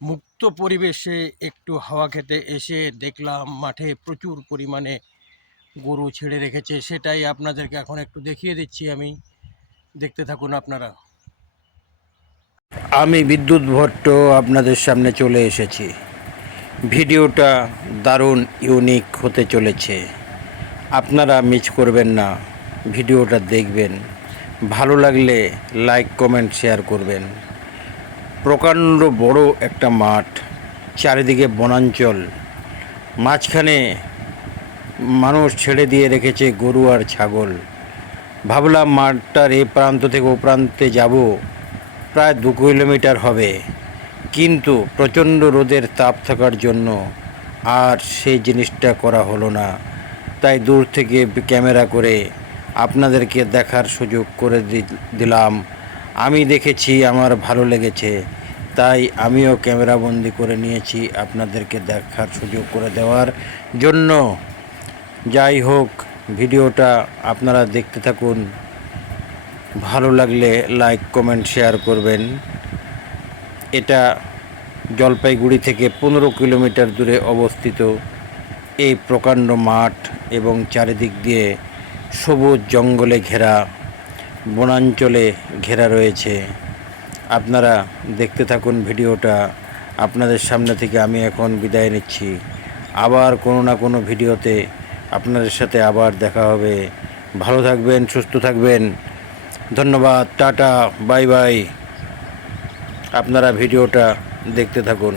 মুক্ত পরিবেশে একটু হাওয়া খেতে এসে দেখলাম মাঠে প্রচুর পরিমাণে গরু ছেড়ে রেখেছে। সেটাই আপনাদেরকে এখন একটু দেখিয়ে দিচ্ছি আমি। দেখতে থাকুন আপনারা। আমি বিদ্যুৎ ভট্ট আপনাদের সামনে চলে এসেছি। ভিডিওটা দারুণ ইউনিক হতে চলেছে। আপনারা মিস করবেন না, ভিডিওটা দেখবেন। ভালো লাগলে লাইক কমেন্ট শেয়ার করবেন। প্রকাণ্ড বড় একটা মাঠ, চারিদিকে বনাঞ্চল, মাঝখানে মানুষ ছেড়ে দিয়ে রেখেছে গরু আর ছাগল। ভাবলাম মাঠটার এ প্রান্ত থেকে ও প্রান্তে যাব, প্রায় 2 কিলোমিটার হবে, কিন্তু প্রচণ্ড রোদের তাপ থাকার জন্য আর সেই জিনিসটা করা হলো না। তাই দূর থেকে ক্যামেরা করে আপনাদেরকে দেখার সুযোগ করে দিলাম। আমি দেখেছি, আমার ভালো লেগেছে, তাই আমিও ক্যামেরাবন্দি করে নিয়েছি আপনাদেরকে দেখার সুযোগ করে দেওয়ার জন্য। যাই হোক, ভিডিওটা আপনারা দেখতে থাকুন। ভালো লাগলে লাইক কমেন্ট শেয়ার করবেন। এটা জলপাইগুড়ি থেকে 15 কিলোমিটার দূরে অবস্থিত এই প্রকাণ্ড মাঠ এবং চারিদিক দিয়ে সবুজ জঙ্গলে ঘেরা, বনাঞ্চলে ঘেরা রয়েছে। আপনারা দেখতে থাকুন ভিডিওটা। আপনাদের সামনে থেকে আমি এখন বিদায় নিচ্ছি। আবার কোনো না কোনো ভিডিওতে আপনাদের সাথে আবার দেখা হবে। ভালো থাকবেন, সুস্থ থাকবেন। ধন্যবাদ, টাটা, বাই বাই। আপনারা ভিডিওটা দেখতে থাকুন।